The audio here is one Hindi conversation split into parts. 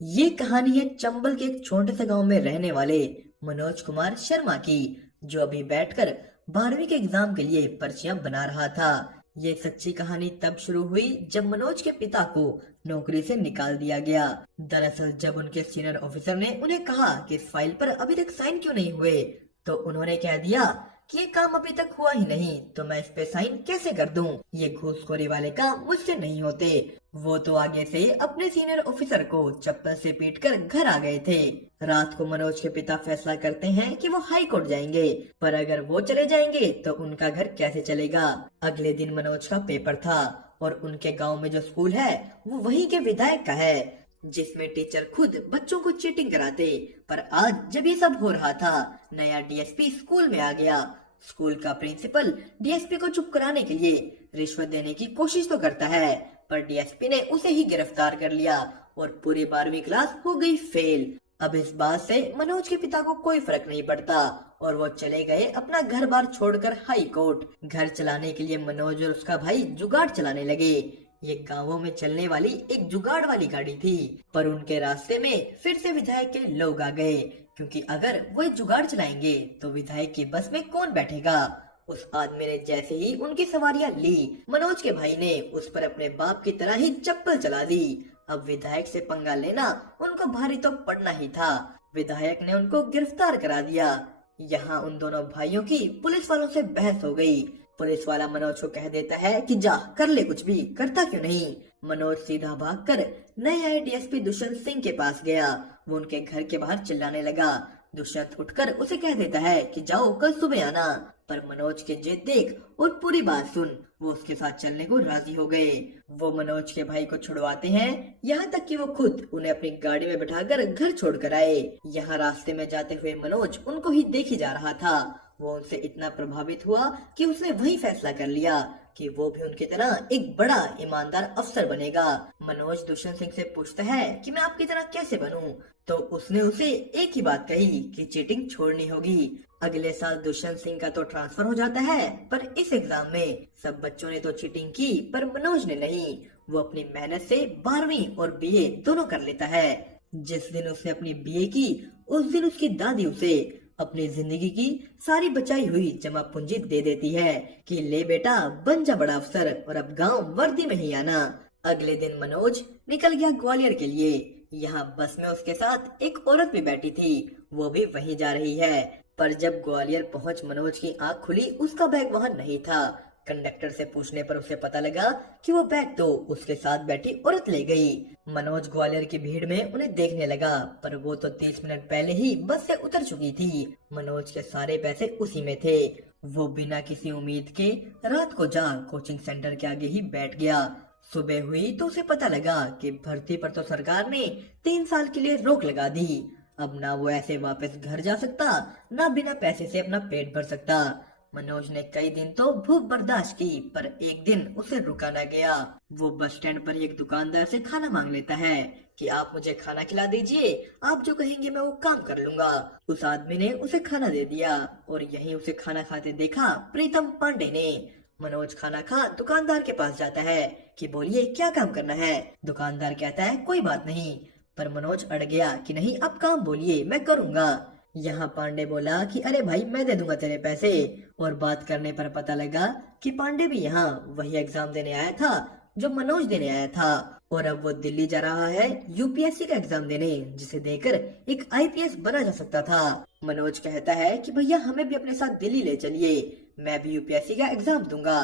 ये कहानी है चंबल के एक छोटे से गांव में रहने वाले मनोज कुमार शर्मा की, जो अभी बैठकर 12वीं के एग्जाम के लिए पर्चियां बना रहा था। ये सच्ची कहानी तब शुरू हुई जब मनोज के पिता को नौकरी से निकाल दिया गया। दरअसल जब उनके सीनियर ऑफिसर ने उन्हें कहा कि इस फाइल पर अभी तक साइन क्यों नहीं हुए, तो उन्होंने कह दिया कि ये काम अभी तक हुआ ही नहीं, तो मैं इस पे साइन कैसे कर दूं? ये घूसखोरी वाले काम मुझसे नहीं होते। वो तो आगे से अपने सीनियर ऑफिसर को चप्पल से पीटकर घर आ गए थे। रात को मनोज के पिता फैसला करते हैं कि वो हाई कोर्ट जाएंगे, पर अगर वो चले जाएंगे तो उनका घर कैसे चलेगा। अगले दिन मनोज का पेपर था और उनके गांव में जो स्कूल है वो वहीं के विधायक का है, जिसमें टीचर खुद बच्चों को चीटिंग कराते। पर आज जब ये सब हो रहा था, नया डीएसपी स्कूल में आ गया। स्कूल का प्रिंसिपल डीएसपी को चुप कराने के लिए रिश्वत देने की कोशिश तो करता है, पर डीएसपी ने उसे ही गिरफ्तार कर लिया और पूरी 12वीं क्लास हो गई फेल। अब इस बात से मनोज के पिता को कोई फर्क नहीं पड़ता और वो चले गए अपना घर बार छोड़कर हाई कोर्ट। घर चलाने के लिए मनोज और उसका भाई जुगाड़ चलाने लगे। ये गांवों में चलने वाली एक जुगाड़ वाली गाड़ी थी, पर उनके रास्ते में फिर से विधायक के लोग आ गए, क्योंकि अगर वो जुगाड़ चलाएंगे तो विधायक की बस में कौन बैठेगा। उस आदमी ने जैसे ही उनकी सवारियां ली, मनोज के भाई ने उस पर अपने बाप की तरह ही चप्पल चला दी। अब विधायक से पंगा लेना उनको भारी तो पड़ना ही था। विधायक ने उनको गिरफ्तार करा दिया। यहाँ उन दोनों भाइयों की पुलिस वालों से बहस हो गई। पुलिस वाला मनोज को कह देता है कि जा कर ले, कुछ भी करता क्यों नहीं। मनोज सीधा भागकर नए आए डीएसपी दुष्यंत सिंह के पास गया। वो उनके घर के बाहर चिल्लाने लगा। दुष्यंत उठकर उसे कह देता है कि जाओ कल सुबह आना। पर मनोज की जिद देख और पूरी बात सुन, वो उसके साथ चलने को राजी हो गए। वो मनोज के भाई को छुड़वाते हैं, यहाँ तक कि वो खुद उन्हें अपनी गाड़ी में बिठाकर घर छोड़कर आए। यहाँ रास्ते में जाते हुए मनोज उनको ही देख ही जा रहा था। वो उनसे इतना प्रभावित हुआ कि उसने वही फैसला कर लिया कि वो भी उनकी तरह एक बड़ा ईमानदार अफसर बनेगा। मनोज दुष्यंत सिंह से पूछता है कि मैं आपकी तरह कैसे बनूं? तो उसने उसे एक ही बात कही कि चीटिंग छोड़नी होगी। अगले साल दुष्यंत सिंह का तो ट्रांसफर हो जाता है, पर इस एग्जाम में सब बच्चों ने तो चीटिंग की, पर मनोज ने नहीं। वो अपनी मेहनत से 12वीं और बीए दोनों कर लेता है। जिस दिन उसने अपनी बीए की, उस दिन उसकी दादी उसे अपनी जिंदगी की सारी बचाई हुई जमा पूंजी दे देती है कि ले बेटा बन जा बड़ा अफसर और अब गांव वर्दी में ही आना। अगले दिन मनोज निकल गया ग्वालियर के लिए। यहाँ बस में उसके साथ एक औरत भी बैठी थी, वो भी वहीं जा रही है। पर जब ग्वालियर पहुंच मनोज की आंख खुली, उसका बैग वहाँ नहीं था। कंडक्टर से पूछने पर उसे पता लगा कि वो बैग तो उसके साथ बैठी औरत ले गई। मनोज ग्वालियर की भीड़ में उन्हें देखने लगा, पर वो तो 30 मिनट पहले ही बस से उतर चुकी थी। मनोज के सारे पैसे उसी में थे। वो बिना किसी उम्मीद के रात को जा कोचिंग सेंटर के आगे ही बैठ गया। सुबह हुई तो उसे पता लगा कि भर्ती पर तो सरकार ने 3 साल के लिए रोक लगा दी। अब ना वो ऐसे वापस घर जा सकता, ना बिना पैसे से अपना पेट भर सकता। मनोज ने कई दिन तो भूख बर्दाश्त की, पर एक दिन उसे रुका न गया। वो बस स्टैंड पर एक दुकानदार से खाना मांग लेता है कि आप मुझे खाना खिला दीजिए, आप जो कहेंगे मैं वो काम कर लूंगा। उस आदमी ने उसे खाना दे दिया और यहीं उसे खाना खाते देखा प्रीतम पांडे ने। मनोज खाना खा दुकानदार के पास जाता है कि बोलिए क्या काम करना है। दुकानदार कहता है कोई बात नहीं, पर मनोज अड़ गया कि नहीं अब काम बोलिए मैं करूंगा। यहाँ पांडे बोला कि अरे भाई मैं दे दूंगा तेरे पैसे। और बात करने पर पता लगा कि पांडे भी यहाँ वही एग्जाम देने आया था जो मनोज देने आया था, और अब वो दिल्ली जा रहा है यूपीएससी का एग्जाम देने, जिसे देकर एक आईपीएस बना जा सकता था। मनोज कहता है कि भैया हमें भी अपने साथ दिल्ली ले चलिए, मैं भी यूपीएससी का एग्जाम दूंगा।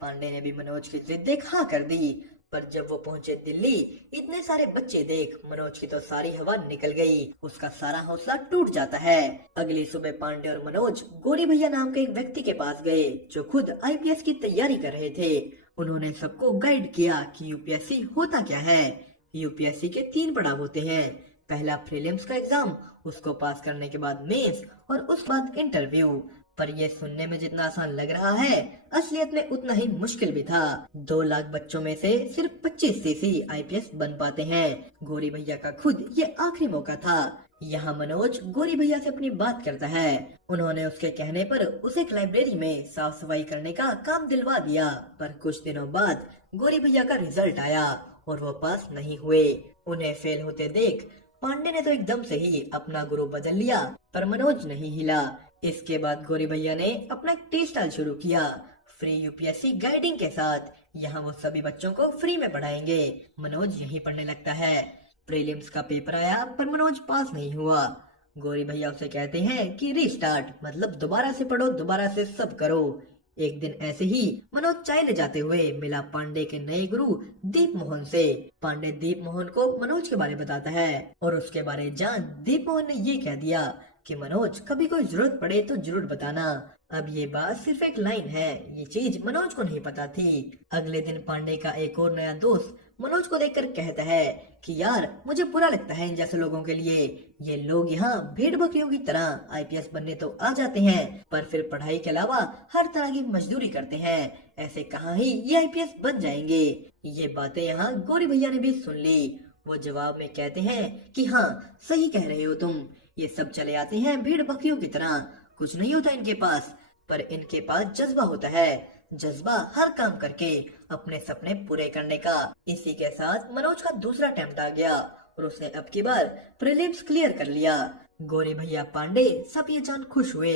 पांडे ने भी मनोज की जिद देख हाँ कर दी। पर जब वो पहुंचे दिल्ली, इतने सारे बच्चे देख मनोज की तो सारी हवा निकल गई। उसका सारा हौसला टूट जाता है। अगली सुबह पांडे और मनोज गोरी भैया नाम के एक व्यक्ति के पास गए जो खुद आईपीएस की तैयारी कर रहे थे। उन्होंने सबको गाइड किया कि यूपीएससी होता क्या है। यूपीएससी के 3 पड़ाव होते हैं। पहला प्रीलिम्स का एग्जाम, उसको पास करने के बाद मेंस और उस बाद इंटरव्यू। पर यह सुनने में जितना आसान लग रहा है, असलियत में उतना ही मुश्किल भी था। 2 लाख बच्चों में से सिर्फ 25 सीसी आईपीएस बन पाते हैं। गोरी भैया का खुद ये आखिरी मौका था। यहाँ मनोज गोरी भैया से अपनी बात करता है। उन्होंने उसके कहने पर उसे एक लाइब्रेरी में साफ सफाई करने का काम दिलवा दिया। पर कुछ दिनों बाद गोरी भैया का रिजल्ट आया और वो पास नहीं हुए। उन्हें फेल होते देख पांडे ने तो एकदम से ही अपना गुरु बदल लिया, पर मनोज नहीं हिला। इसके बाद गौरी भैया ने अपना एक टी स्टॉल शुरू किया, फ्री यूपीएससी गाइडिंग के साथ। यहाँ वो सभी बच्चों को फ्री में पढ़ाएंगे। मनोज यहीं पढ़ने लगता है। प्रीलिम्स का पेपर आया पर मनोज पास नहीं हुआ। गौरी भैया उसे कहते हैं कि रीस्टार्ट, मतलब दोबारा से पढ़ो, दोबारा से सब करो। एक दिन ऐसे ही मनोज चाय ले जाते हुए मिला पांडे के नए गुरु दीप मोहन से। पांडे दीप मोहन को मनोज के बारे में बताता है और उसके बारे जान दीप मोहन ने ये कह दिया कि मनोज कभी कोई जरूरत पड़े तो जरूर बताना। अब ये बात सिर्फ एक लाइन है, ये चीज मनोज को नहीं पता थी। अगले दिन पांडे का एक और नया दोस्त मनोज को देखकर कहता है कि यार मुझे बुरा लगता है इन जैसे लोगों के लिए। ये लोग यहाँ भेड़ बकरियों की तरह आईपीएस बनने तो आ जाते हैं, पर फिर पढ़ाई के अलावा हर तरह की मजदूरी करते हैं। ऐसे कहाँ ही ये आईपीएस बन जाएंगे। ये बातें यहाँ गौरी भैया ने भी सुन ली। वो जवाब में कहते हैं कि हाँ सही कह रहे हो तुम, ये सब चले आते हैं भेड़ बकरियों की तरह, कुछ नहीं होता इनके पास, पर इनके पास जज्बा होता है, जज्बा हर काम करके अपने सपने पूरे करने का। इसी के साथ मनोज का दूसरा अटेम्प्ट आ गया और उसने अब की बार प्रीलिम्स क्लियर कर लिया। गौरी भैया पांडे सब ये जान खुश हुए।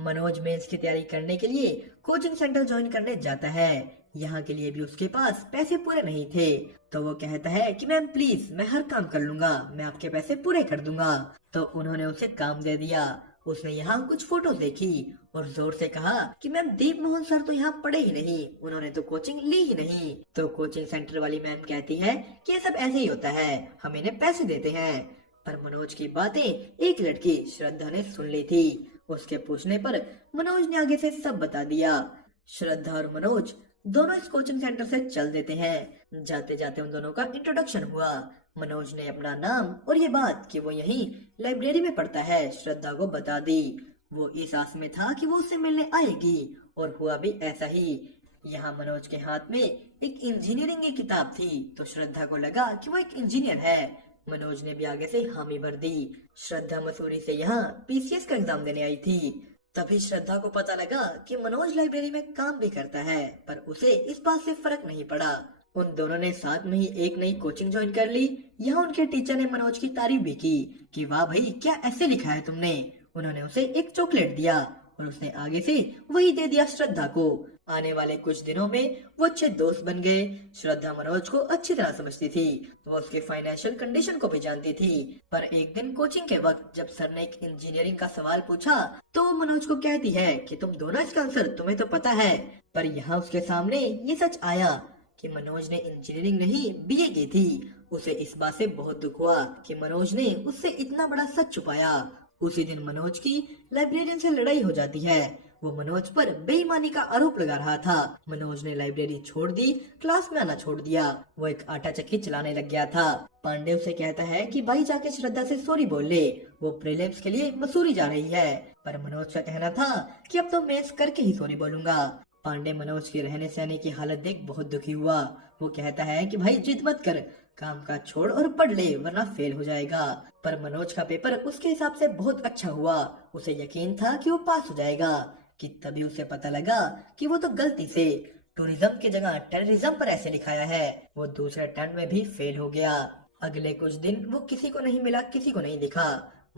मनोज मेंस की तैयारी करने के लिए कोचिंग सेंटर ज्वाइन करने जाता है। यहाँ के लिए भी उसके पास पैसे पूरे नहीं थे, तो वो कहता है कि मैम प्लीज मैं हर काम कर लूंगा, मैं आपके पैसे पूरे कर दूंगा। तो उन्होंने उसे काम दे दिया। उसने यहाँ कुछ फोटो देखी और जोर से कहा कि मैम दीप मोहन सर तो यहाँ पढ़े ही नहीं, उन्होंने तो कोचिंग ली ही नहीं। तो कोचिंग सेंटर वाली मैम कहती है कि ये सब ऐसे ही होता है, हम इन्हें पैसे देते हैं। पर मनोज की बातें एक लड़की श्रद्धा ने सुन ली थी। उसके पूछने पर मनोज ने आगे से सब बता दिया। श्रद्धा और मनोज दोनों इस कोचिंग सेंटर से चल देते हैं। जाते जाते उन दोनों का इंट्रोडक्शन हुआ। मनोज ने अपना नाम और ये बात कि वो यहीं लाइब्रेरी में पढ़ता है श्रद्धा को बता दी। वो इस आस में था कि वो उससे मिलने आएगी और हुआ भी ऐसा ही। यहाँ मनोज के हाथ में एक इंजीनियरिंग की किताब थी, तो श्रद्धा को लगा कि वो एक इंजीनियर है। मनोज ने भी आगे से हामी भर दी। श्रद्धा मसूरी से यहाँ पीसीएस का एग्जाम देने आई थी। तभी श्रद्धा को पता लगा कि मनोज लाइब्रेरी में काम भी करता है, पर उसे इस बात से फर्क नहीं पड़ा। उन दोनों ने साथ में ही एक नई कोचिंग ज्वाइन कर ली। यहाँ उनके टीचर ने मनोज की तारीफ भी की कि वाह भाई क्या ऐसे लिखा है तुमने। उन्होंने उसे एक चॉकलेट दिया और उसने आगे से वही दे दिया श्रद्धा को। आने वाले कुछ दिनों में वो अच्छे दोस्त बन गए। श्रद्धा मनोज को अच्छी तरह समझती थी, वो उसके फाइनेंशियल कंडीशन को भी जानती थी। पर एक दिन कोचिंग के वक्त जब सर ने एक इंजीनियरिंग का सवाल पूछा तो वो मनोज को कहती है कि तुम दोनों इसका आंसर तुम्हें तो पता है। पर यहाँ उसके सामने ये सच आया कि मनोज ने इंजीनियरिंग नहीं बीए की थी। उसे इस बात से बहुत दुख हुआ कि मनोज ने उससे इतना बड़ा सच छुपाया। उसी दिन मनोज की लाइब्रेरियन से लड़ाई हो जाती है। वो मनोज पर बेईमानी का आरोप लगा रहा था। मनोज ने लाइब्रेरी छोड़ दी, क्लास में आना छोड़ दिया। वो एक आटा चक्की चलाने लग गया था। पांडे उसे कहता है कि भाई जाके श्रद्धा से सॉरी बोल ले, वो प्रीलिम्स के लिए मसूरी जा रही है। पर मनोज का कहना था कि अब तो मेंस करके ही सॉरी बोलूंगा। पांडे मनोज के रहने सहने की हालत देख बहुत दुखी हुआ। वो कहता है कि भाई जिद मत कर, काम काज छोड़ और पढ़ ले वरना फेल हो जाएगा। पर मनोज का पेपर उसके हिसाब से बहुत अच्छा हुआ। उसे यकीन था कि वो पास हो जाएगा कि तभी उसे पता लगा कि वो तो गलती से टूरिज्म की जगह टेररिज्म पर ऐसे लिखाया है। वो दूसरे अटेम्प्ट में भी फेल हो गया। अगले कुछ दिन वो किसी को नहीं मिला, किसी को नहीं दिखा।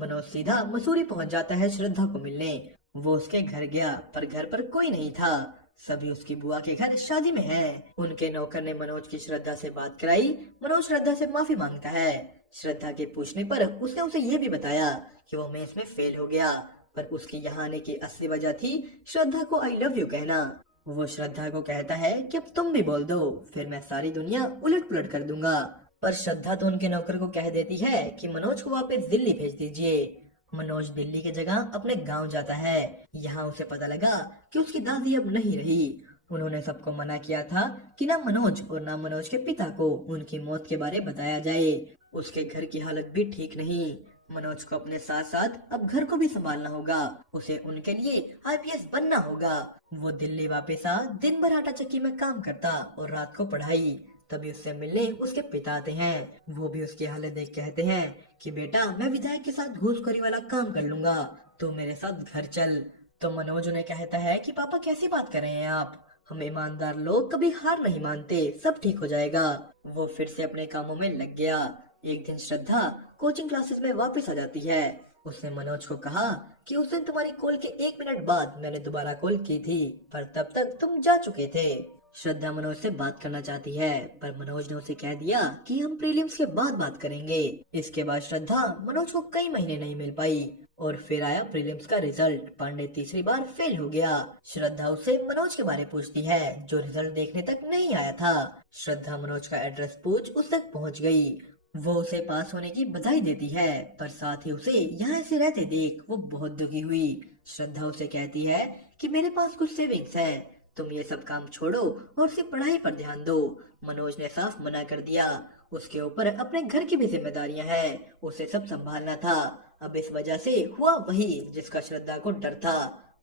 मनोज सीधा मसूरी पहुंच जाता है श्रद्धा को मिलने। वो उसके घर गया पर घर पर कोई नहीं था। सभी उसकी बुआ के घर शादी में हैं। उनके नौकर ने मनोज की श्रद्धा से बात कराई। मनोज श्रद्धा से माफी मांगता है। श्रद्धा के पूछने पर उसने उसे ये भी बताया कि वो मेंस में फेल हो गया, पर उसकी यहाँ आने की असली वजह थी श्रद्धा को आई लव यू कहना। वो श्रद्धा को कहता है कि अब तुम भी बोल दो, फिर मैं सारी दुनिया उलट पुलट कर दूंगा। पर श्रद्धा तो उनके नौकर को कह देती है कि मनोज को वापस दिल्ली भेज दीजिए। मनोज दिल्ली की जगह अपने गांव जाता है। यहाँ उसे पता लगा कि उसकी दादी अब नहीं रही। उन्होंने सबको मना किया था कि ना मनोज और ना मनोज के पिता को उनकी मौत के बारे बताया जाए। उसके घर की हालत भी ठीक नहीं। मनोज को अपने साथ साथ अब घर को भी संभालना होगा। उसे उनके लिए आईपीएस बनना होगा। वो दिल्ली वापस आ दिन भर आटा चक्की में काम करता और रात को पढ़ाई। तभी उससे मिलने उसके पिता आते हैं। वो भी उसकी हालत देख कहते हैं कि बेटा मैं विधायक के साथ घूसखोरी वाला काम कर लूंगा, तू मेरे साथ घर चल। तो मनोज उन्हें कहता है कि पापा कैसी बात कर रहे हैं आप, हम ईमानदार लोग कभी हार नहीं मानते, सब ठीक हो जाएगा। वो फिर से अपने कामों में लग गया। एक दिन श्रद्धा कोचिंग क्लासेस में वापस आ जाती है। उसने मनोज को कहा कि उस दिन तुम्हारी कॉल के 1 मिनट बाद मैंने दोबारा कॉल की थी, पर तब तक तुम जा चुके थे। श्रद्धा मनोज से बात करना चाहती है, पर मनोज ने उसे कह दिया कि हम प्रीलिम्स के बाद बात करेंगे। इसके बाद श्रद्धा मनोज को कई महीने नहीं मिल पाई और फिर आया प्रीलिम्स का रिजल्ट। पांडे तीसरी बार फेल हो गया। श्रद्धा उसे मनोज के बारे पूछती है, जो रिजल्ट देखने तक नहीं आया था। श्रद्धा मनोज का एड्रेस पूछ उस तक पहुंच गई। वो उसे पास होने की बधाई देती है, पर साथ ही उसे यहाँ से रहते देख वो बहुत दुखी हुई। श्रद्धा उसे कहती है कि मेरे पास कुछ सेविंग्स है, तुम ये सब काम छोड़ो और सिर्फ पढ़ाई पर ध्यान दो। मनोज ने साफ मना कर दिया। उसके ऊपर अपने घर की भी जिम्मेदारियां हैं, उसे सब संभालना था। अब इस वजह से हुआ वही जिसका श्रद्धा को डर था।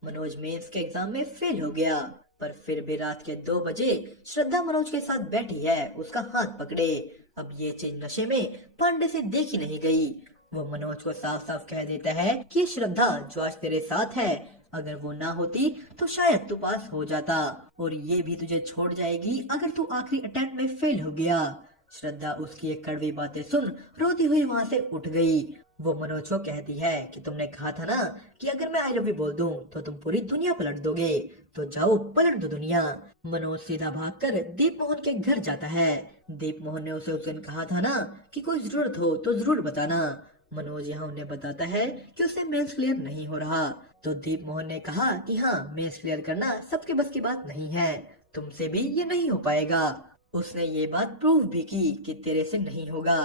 मनोज मेंस के एग्जाम में फेल हो गया, पर फिर भी रात के 2 बजे श्रद्धा मनोज के साथ बैठी है, उसका हाथ पकड़े। अब ये चीज नशे में पांडे से देखी नहीं गई। वो मनोज को साफ साफ कह देता है कि श्रद्धा जो आज तेरे साथ है, अगर वो ना होती तो शायद तू पास हो जाता, और ये भी तुझे छोड़ जाएगी अगर तू आखिरी अटेम्प्ट में फेल हो गया। श्रद्धा उसकी एक कड़वी बातें सुन रोती हुई वहाँ से उठ गई। वो मनोज को कहती है कि तुमने कहा था ना कि अगर मैं आई लव यू बोल दूं तो तुम पूरी दुनिया पलट दोगे, तो जाओ पलट दो दुनिया। मनोज सीधा भागकर दीप मोहन के घर जाता है। दीप मोहन ने उसे उस दिन कहा था ना कि कोई जरूरत हो तो जरूर बताना। मनोज यहाँ उन्हें बताता है कि उसे मेंस क्लियर नहीं हो रहा, तो दीप मोहन ने कहा कि हाँ, मेंस क्लियर करना सबके बस की बात नहीं है, तुमसे भी ये नहीं हो पाएगा। उसने ये बात प्रूव भी की कि तेरे से नहीं होगा।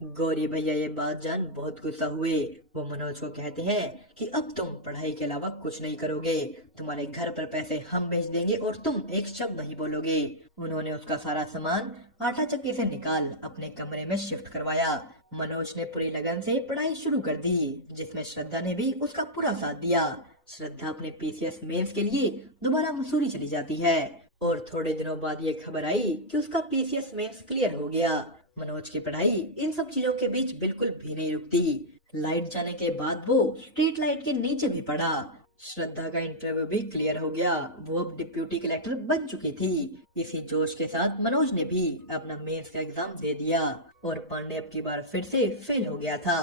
गौरी भैया ये बात जान बहुत गुस्सा हुए। वो मनोज को कहते हैं कि अब तुम पढ़ाई के अलावा कुछ नहीं करोगे, तुम्हारे घर पर पैसे हम भेज देंगे और तुम एक शब्द नहीं बोलोगे। उन्होंने उसका सारा सामान आटा चक्की से निकाल अपने कमरे में शिफ्ट करवाया। मनोज ने पूरी लगन से पढ़ाई शुरू कर दी, जिसमें श्रद्धा ने भी उसका पूरा साथ दिया। श्रद्धा अपने पीसीएस मेंस के लिए दोबारा मसूरी चली जाती है, और थोड़े दिनों बाद ये खबर आई कि उसका पीसीएस मेंस क्लियर हो गया। मनोज की पढ़ाई इन सब चीजों के बीच बिल्कुल भी नहीं रुकती। लाइट जाने के बाद वो स्ट्रीट लाइट के नीचे भी पड़ा। श्रद्धा का इंटरव्यू भी क्लियर हो गया, वो अब डिप्यूटी कलेक्टर बन चुकी थी। इसी जोश के साथ मनोज ने भी अपना मेंस का एग्जाम दे दिया, और पांडे अब की बार फिर से फेल हो गया था।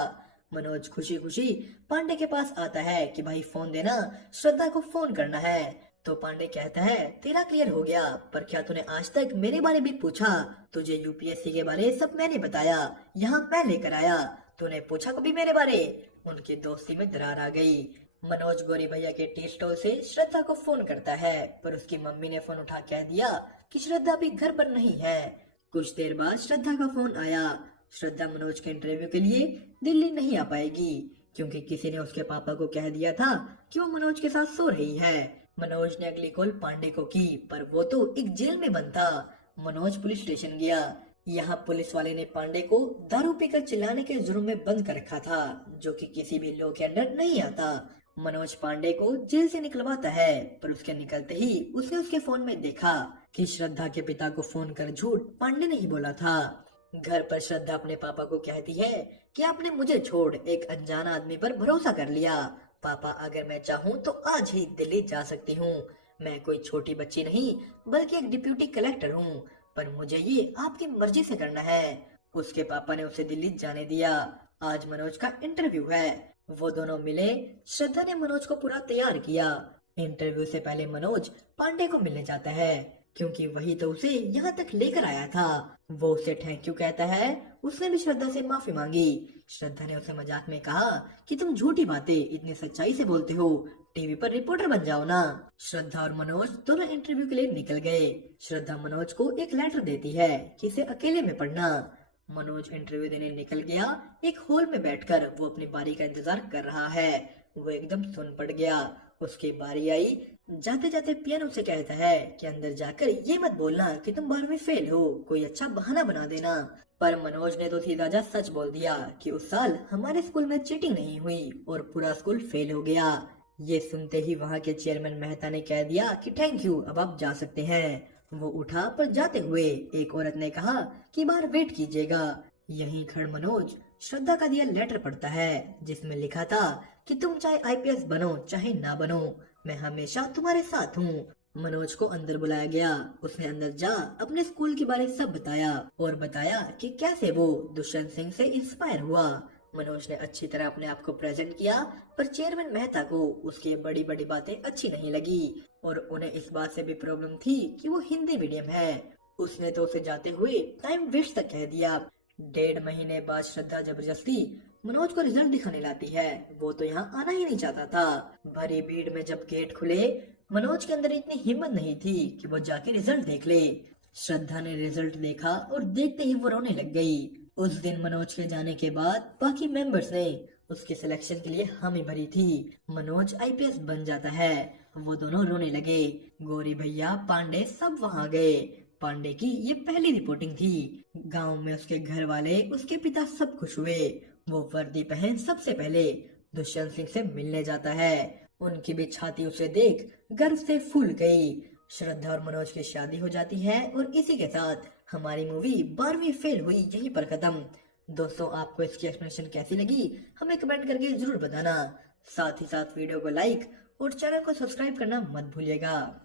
मनोज खुशी खुशी पांडे के पास आता है कि भाई फोन देना, श्रद्धा को फोन करना है। तो पांडे कहता है तेरा क्लियर हो गया, पर क्या तूने आज तक मेरे बारे भी पूछा? तुझे यूपीएससी के बारे सब मैंने बताया, यहाँ मैं लेकर आया, तूने पूछा कभी मेरे बारे? उनकी दोस्ती में दरार आ गई। मनोज गौरी भैया के टी स्टॉल से श्रद्धा को फोन करता है, पर उसकी मम्मी ने फोन उठा कह दिया कि श्रद्धा भी घर पर नहीं है। कुछ देर बाद श्रद्धा का फोन आया। श्रद्धा मनोज के इंटरव्यू के लिए दिल्ली नहीं आ पाएगी, क्योंकि किसी ने उसके पापा को कह दिया था कि वो मनोज के साथ सो रही है। मनोज ने अगली कॉल पांडे को की, पर वो तो एक जेल में बंद था। मनोज पुलिस स्टेशन गया। यहाँ पुलिस वाले ने पांडे को दारू पीकर चिल्लाने के जुर्म में बंद कर रखा था, जो कि किसी भी लॉ के अंडर नहीं आता। मनोज पांडे को जेल से निकलवाता है, पर उसके निकलते ही उसने उसके फोन में देखा कि श्रद्धा के पिता को फोन कर झूठ पांडे ने ही बोला था। घर पर श्रद्धा अपने पापा को कहती है कि आपने मुझे छोड़ एक अनजान आदमी पर भरोसा कर लिया। पापा, अगर मैं चाहूँ तो आज ही दिल्ली जा सकती हूँ। मैं कोई छोटी बच्ची नहीं, बल्कि एक डिप्यूटी कलेक्टर हूँ, पर मुझे ये आपकी मर्जी से करना है। उसके पापा ने उसे दिल्ली जाने दिया। आज मनोज का इंटरव्यू है। वो दोनों मिले। श्रद्धा ने मनोज को पूरा तैयार किया। इंटरव्यू से पहले मनोज पांडे को मिलने जाता है, क्योंकि वही तो उसे यहाँ तक लेकर आया था। वो उसे थैंक यू कहता है। उसने भी श्रद्धा से माफी मांगी। श्रद्धा ने उसे मजाक में कहा कि तुम झूठी बातें इतनी सच्चाई से बोलते हो, टीवी पर रिपोर्टर बन जाओ ना। श्रद्धा और मनोज दोनों इंटरव्यू के लिए निकल गए। श्रद्धा मनोज को एक लेटर देती है कि इसे अकेले में पढ़ना। मनोज इंटरव्यू देने निकल गया। एक हॉल में बैठकर वो अपनी बारी का इंतजार कर रहा है। वो एकदम सुन पड़ गया। उसकी बारी आई। जाते जाते पियानो से कहता है कि अंदर जाकर ये मत बोलना कि तुम 12वीं फेल हो, कोई अच्छा बहाना बना देना। पर मनोज ने तो सीधा जा सच बोल दिया कि उस साल हमारे स्कूल में चीटिंग नहीं हुई और पूरा स्कूल फेल हो गया। ये सुनते ही वहाँ के चेयरमैन मेहता ने कह दिया कि थैंक यू, अब आप जा सकते हैं। वो उठा, पर जाते हुए एक औरत ने कहा कि बाहर वेट कीजिएगा। यहीं खड़ मनोज श्रद्धा का दिया लेटर पढ़ता है, जिसमें लिखा था कि तुम चाहे आईपीएस बनो चाहे ना बनो, मैं हमेशा तुम्हारे साथ हूँ। मनोज को अंदर बुलाया गया। उसने अंदर जा अपने स्कूल के बारे सब बताया और बताया कि कैसे वो दुष्यंत सिंह से इंस्पायर हुआ। मनोज ने अच्छी तरह अपने आप को प्रेजेंट किया, पर चेयरमैन मेहता को उसकी बड़ी बड़ी बातें अच्छी नहीं लगी और उन्हें इस बात से भी प्रॉब्लम थी कि वो हिंदी मीडियम है। उसने तो उसे जाते हुए टाइम वेस्ट तक कह दिया। 1.5 महीने बाद श्रद्धा जबरदस्ती मनोज को रिजल्ट दिखाने लाती है। वो तो यहाँ आना ही नहीं चाहता था। भरी भीड़ में जब गेट खुले, मनोज के अंदर इतनी हिम्मत नहीं थी कि वो जाके रिजल्ट देख ले। श्रद्धा ने रिजल्ट देखा और देखते ही वो रोने लग गई। उस दिन मनोज के जाने के बाद बाकी मेंबर्स ने उसके सिलेक्शन के लिए हामी भरी थी। मनोज आईपीएस बन जाता है। वो दोनों रोने लगे। गौरी भैया, पांडे सब वहां गए। पांडे की ये पहली रिपोर्टिंग थी। गांव में उसके घर वाले, उसके पिता सब खुश हुए। वो वर्दी पहन सबसे पहले दुष्यंत सिंह से मिलने जाता है। उनकी भी छाती उसे देख गर्व से फूल गई। श्रद्धा और मनोज की शादी हो जाती है और इसी के साथ हमारी मूवी 12वीं फेल हुई यहीं पर खत्म। दोस्तों, आपको इसकी एक्सप्लेनेशन कैसी लगी हमें कमेंट करके जरूर बताना। साथ ही साथ वीडियो को लाइक और चैनल को सब्सक्राइब करना मत भूलिएगा।